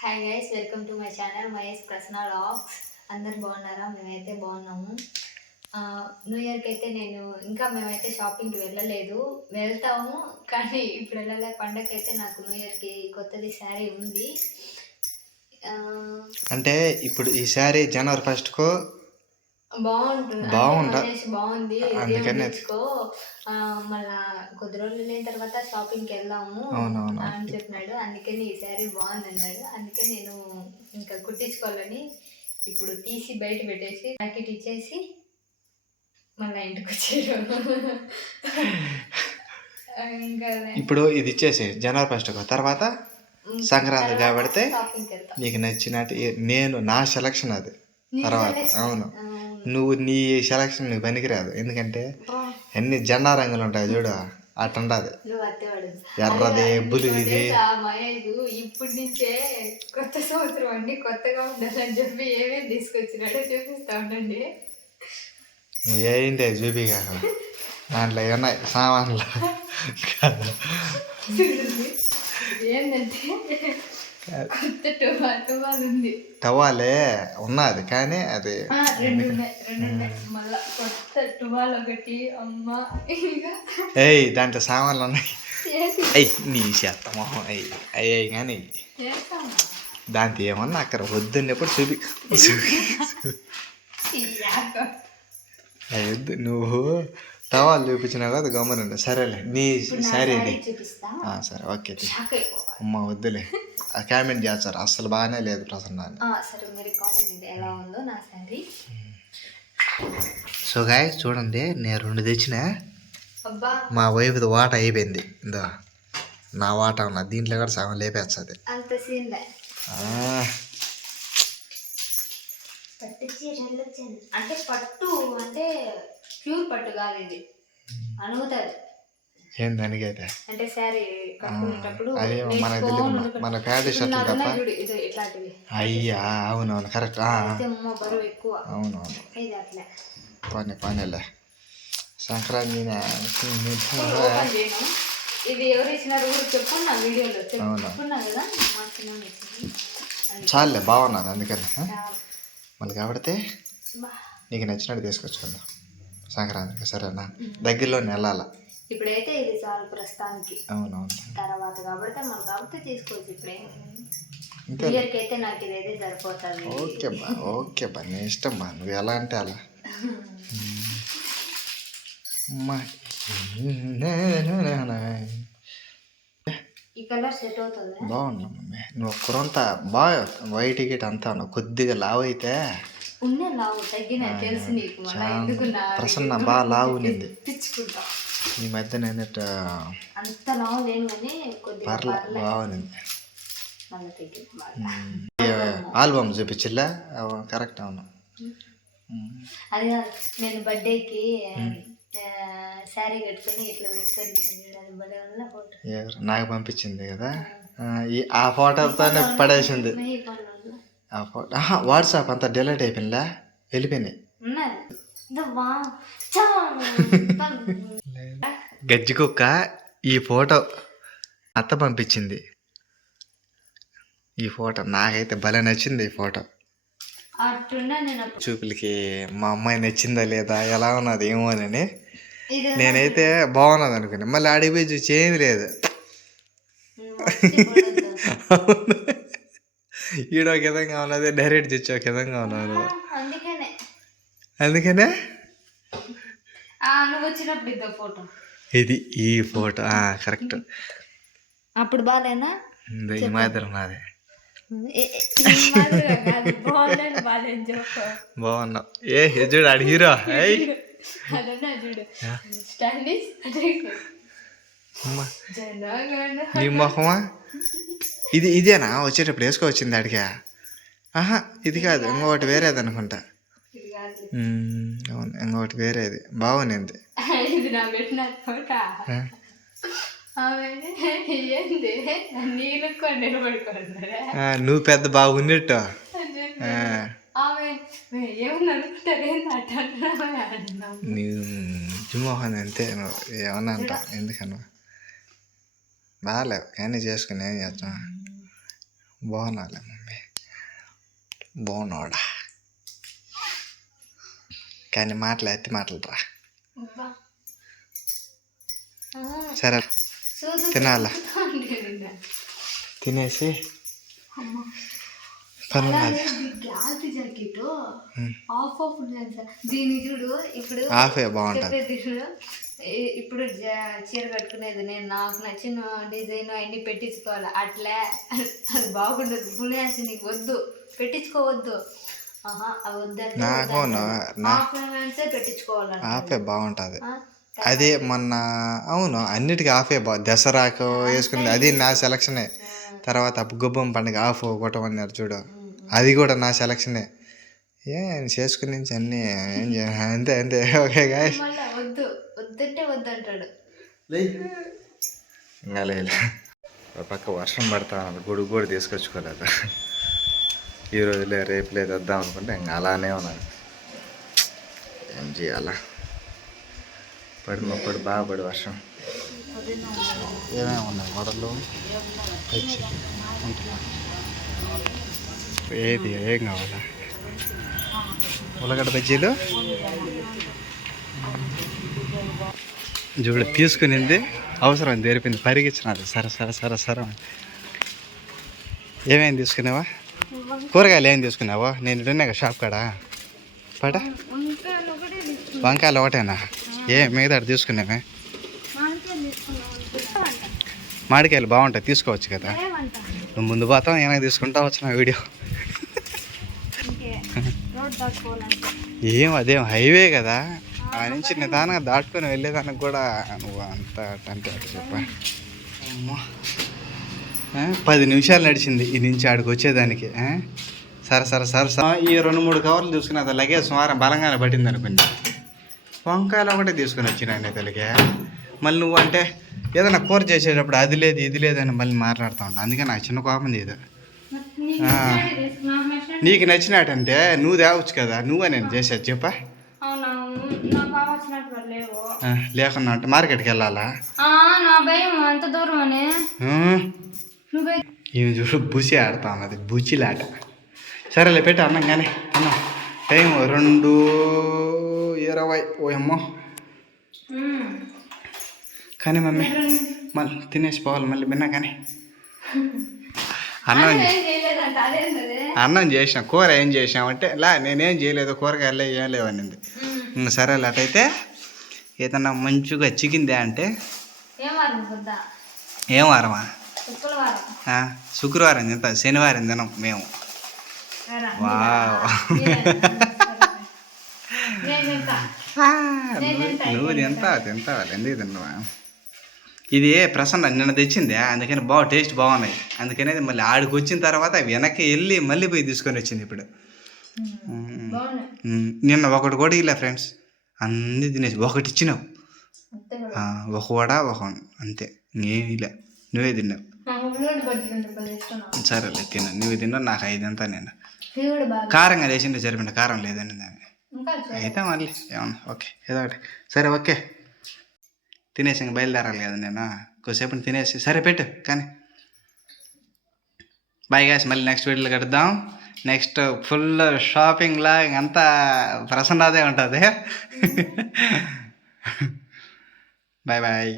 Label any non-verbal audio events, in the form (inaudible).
Hi guys welcome to my channel Mahesh ప్రశ్న లాక్స్ అందరు బాగున్నారా? మేమైతే బాగున్నాము. న్యూ ఇయర్కి అయితే నేను ఇంకా మేమైతే షాపింగ్కి వెళ్ళలేదు. వెళ్తాము కానీ ఇప్పుడు వెళ్ళలే. పండగకి అయితే నాకు న్యూ ఇయర్కి కొత్తది శారీ ఉంది. అంటే ఇప్పుడు ఈ శారీ జనవరి ఫస్ట్కు బాగుందా? మహేష్ బాగుంది. అందుకనే- మళ్ళా కొద్ది రోజులు అయిన తర్వాత షాపింగ్కి వెళ్దాము. అని చెప్పినాడు. అందుకని ఈ శారీ బాగుంది అన్నాడు అందుకే నేను ఇంకా కుట్టించుకోవాలని ఇప్పుడు తీసి బయట పెట్టేసి ప్యాకెట్ ఇచ్చేసి మళ్ళీ ఇంటికి వచ్చాడు. ఇప్పుడు ఇది ఇచ్చేసి జనవరి ఫస్ట్కు తర్వాత సంక్రాంతి కాబట్టి నీకు నచ్చినట్టు నేను నా సెలక్షన్ అది. తర్వాత. అవును. నువ్వు నీ సెలక్షన్ నీకు పనికిరాదు. ఎందుకంటే అన్ని జెండా రంగులు ఉంటాయి చూడు నువ్వు అత్తేవాడు. ఎర్రది, మహేష్ ఇప్పటి నుంచే కొత్త సంవత్సరం అన్ని కొత్తగా ఉండాలని చెప్పి ఏమేమి తీసుకొచ్చినాడో చూపిస్తా ఉండండి. నువ్వు ఏంటి చూపి కాక దాంట్లో ఏమన్నా సామాన్లు. ఏంటంటే టువాల్ ఉన్నది కానీ అది ఏయ్ దాంట్లో సామాన్లు ఉన్నాయి. అయ్యి నీ చేత మొహం అయ్యి అయ్యాయి కానీ చేస్తామా దాంతో ఏమన్నా అక్కడ వద్దున్నప్పుడు చూపి చూపి. వద్దు నువ్వు టవాల్ చూపించినావు కదా గమనండి సరేలే నీ నా సరే ఓకే అమ్మ వద్దులే. ఆ కామెంట్ చేస్తారు అసలు బాగానే లేదు ప్రసన్న అని ఆ, సరే మీరు కామెంట్ చేయండి ఎలా ఉందో నా శారీ. సో గాయ చూడండి నేను రెండు తెచ్చిన. మా వైపుది వాట అయిపోయింది. ఇందో నా వాట ఉన్న దీంట్లో కూడా సగం లేపేస్తుంది. అంత పట్టు చీరలు వచ్చాను అంటే పట్టు అంటే ప్యూర్ పట్టు కాదు ఇది. అనుగుతుంది ఏం అంటే కట్టుకునేటప్పుడు. మన తప్ప? అయ్యా అవునవును కరెక్ట్. బరువు ఎక్కువ. అవునవును. ఇది అట్లే. పని పనిలే. సంక్రాంతి ఓపెన్ చేయను. ఇది ఎవరు ఇచ్చినారు కూడా చెప్పు నా వీడియోలో అవునా. చెప్పుకున్నా కదా మా చిన్న ఇచ్చింది. అందుకే చాలులే బాగున్నది అందుకని? చాలా. మళ్ళీ కాబట్టి. నీకు నచ్చినట్టు తీసుకొచ్చుకుందాం. సంక్రాంతికి సరేనా? దగ్గరలోనే వెళ్ళాల? ఇప్పుడైతే ఇది చాలు ప్రస్తుతానికి. అవునవును. తర్వాత కాబట్టి మనం కాబట్టి తీసుకోవచ్చు ఇప్పుడే. ఇయర్కి అయితే నాకు ఇదైతే సరిపోతుంది. ఓకే బా ఓకే బా నీ ఇష్టం బా నువ్వు ఎలా అంటే అలా. (laughs) అమ్మా. ఈ కలర్ సెట్ అవుతుంది? బాగున్నావు మమ్మీ. నువ్వు ఒక్కరంతా బాగా వైట్ గిట్ అంతా ఉన్నావు. కొద్దిగా లావు అయితే ఉన్న లావు తగ్గిన తెలుసు నీకు. మళ్ళీ చాలా ఎందుకు నా ప్రసన్న బాగా లావు తెచ్చుకుంటా ఈ మధ్య నేను అంత లావు లేను కానీ కొద్దిగా పర్లే పర్లే. బాగుంది ఆల్బమ్ చూపించిల్లా? కరెక్ట్ అవును. అది నేను బర్త్డేకి శారీ కట్టుకొని ఇట్లా పెట్టుకొని నాకు పంపించింది కదా? ఆ, ఈ ఆ ఫోటోతోనే పడేసింది. ఆ ఫోటో వాట్సాప్ అంతా డిలీట్ అయిపోయిందా వెళ్ళిపోయినాయి. గజ్జి కుక్క ఈ ఫోటో అత్త పంపించింది. ఈ ఫోటో నాకైతే భలే నచ్చింది ఈ ఫోటో. చూపులకి మా అమ్మాయి నచ్చిందా లేదా ఎలా ఉన్నది ఏమోనని ఇది నేనైతే బాగున్నది అనుకున్నా. మళ్ళీ అడిగి పోయి చూసి ఏమీ లేదు. ఈడ ఒక విధంగా ఉన్నది డైరెక్ట్ తెచ్చి ఒక విధంగా ఉన్నది. అందుకనే. ఇది ఈ ఫోటో. కరెక్ట్. అప్పుడు బాగాలేనా? ఈ మాత్రం నాదే బాగున్నావు ఏ ఇది చూడు ఆడు హీరో. నీ మొహమా? ఇది ఇదేనా? వచ్చేటప్పుడు వేసుకోవచ్చింది అడిగా ఆహా ఇది కాదు ఇంకొకటి వేరేది అనుకుంటా. అవును ఇంకొకటి వేరేది. బాగుంది. నువ్వు పెద్ద అన్నాం నీవు జుమోహన్ అంతే నువ్వు ఏమన్నా అంట ఎందుకన్నా? బాగాలేవు కానీ చేసుకుని ఏం చేస్తాం? బాగున్నాలే మమ్మీ. బాగున్నాడా కానీ మాటలు ఎత్తి మాటలరా అబ్బా. ఆ, సరే. తినాలా. తినేసి. పని క్లాత్ జాకెట్. ఆఫ్ ఆఫ్ దీని చూడు ఇప్పుడు హాఫే బాగుంటుంది. ఇప్పుడు చీర కట్టుకునేది నేను నాకు నచ్చిన డిజైన్ అన్ని పెట్టించుకోవాలి. అట్లా అది బాగుండదు. పుణ్యాసి నీకు వద్దు. పెట్టించుకోవద్దు. ఆహా నా హాఫ్ హ్యాండ్సే పెట్టించుకోవాలంట హాఫే బాగుంటుంది? అదే మొన్న అవును అన్నిటికీ బా. దసరాకు వేసుకునేది అది నా సెలక్షనే. తర్వాత అప్పుగొబ్బం పండుగ హాఫ్ ఒకటం అన్నారు చూడు అది కూడా నా సెలక్షనే. ఏ చేసుకుని నుంచి అన్నీ ఏం చేయ అంతే అంతే. (laughs) ఓకే వద్దు వద్దంటే వద్దంటాడు. ఇంకా లేదు పక్క వర్షం పడతా గొడుగు కూడా తీసుకొచ్చుకోలేదు. ఈ రోజులే రేపు లేదు వద్దాం అనుకుంటే ఇంకా అలానే ఉన్నది ఏం చేయాలా? పడి బాగా పడి వర్షం. ఏమేమి ఉన్నాయి? వడలు ఏది ఏం కావాలా? ఉల్లగడ్డ బజ్జీలు? చూడు తీసుకునింది అవసరం తెరిపింది పరిగించినది సరే సరే సరే సరే. ఏమేమి తీసుకున్నావా? కూరగాయలు ఏం తీసుకున్నావా? నేను షాప్ కాడా? పట వంకాయలు ఒకటేనా? ఏ మిగతా తీసుకున్నామే మామిడికాయలు మామిడికాయలు బాగుంటాయి తీసుకోవచ్చు కదా? నువ్వు ముందు పోతాం వెనక తీసుకుంటా వచ్చిన వీడియో. (laughs) ఏం అదేం హైవే కదా? ఆ నుంచి నిదానంగా దాటుకొని వెళ్ళేదానికి కూడా నువ్వు అంత అంటే అటు చెప్ప. పది నిమిషాలు నడిచింది ఈ నుంచి ఆడికి వచ్చేదానికి? సరే సరే సరే సరే. ఈ రెండు మూడు కవర్లు తీసుకుని అది లగేజ్ సుమారం బలంగానే పట్టింది అనుకుంది వంకాయలు ఒకటే తీసుకుని వచ్చిన తల్లికి. మళ్ళీ నువ్వు అంటే ఏదైనా కూర చేసేటప్పుడు అది లేదు ఇది లేదని మళ్ళీ మాట్లాడుతూ ఉంటా. అందుకే నాకు చిన్న కోపం ఆ. నీకు నచ్చినట్టంటే నువ్వు తేవచ్చు కదా నువ్వే నేను చేసేది చెప్పా. లేకున్నా అంటే మార్కెట్కి వెళ్ళాలా? ఈమె చూడు బుసి ఆడుతా ఉన్నది బుచ్చిలాట. సరేలే పెట్టు అన్నం కానీ అన్నం. టైం రెండు ఇరవై. ఓ అమ్మో. ఉమ్. కానీ మమ్మీ మళ్ళీ తినేసి పోవాలి మళ్ళీ విన్నా కానీ. అన్నం అన్నం చేసిన కూర ఏం చేసామంటే లా నేనేం చేయలేదు కూరగాయలు ఏం లేవనింది సరేలే అటైతే ఏదన్నా మంచిగా చికెన్ దే అంటే? ఏం వారమా? శుక్రవారం తింటా శనివారం తినం మేము. వావ్. నువ్వు- తింటా తింటావా ఎందుకు తిన్నావా ఇది ప్రసన్న నిన్న తెచ్చింది? అందుకని బాగా టేస్ట్ బాగున్నాయి. అందుకని అది మళ్ళీ ఆడికి వచ్చిన తర్వాత వెనక్కి వెళ్ళి మళ్ళీ పోయి తీసుకొని వచ్చింది ఇప్పుడు. ఉమ్. బాగున్నాయి. ఉమ్, నిన్న ఒకటి కూడా ఇలా ఫ్రెండ్స్. అన్నీ తినేసి ఒకటి ఇచ్చినావు. ఒక వడ ఒక అంతే. ఇంకేం ఇలా నువ్వే తిన్నావు. సరేలే తిన్నా నువ్వు తిన్నావు నాకు ఐదు అంతా నేను కారంగా చేసింటే సరిపోయింది. కారం లేదని దాన్ని. అయితే మళ్ళీ ఏమన్నా. ఓకే ఏదో ఒకటి. సరే ఓకే. తినేసి ఇంక బయలుదేరాలి కదా నేను. కొద్దిసేపు తినేసి. సరే పెట్టు కానీ. బాయ్ గాయస్ మళ్ళీ నెక్స్ట్ వీడియోలో కడదాం నెక్స్ట్ ఫుల్ షాపింగ్లా ఇంకంతా ప్రసన్నదే ఉంటుంది. Bye bye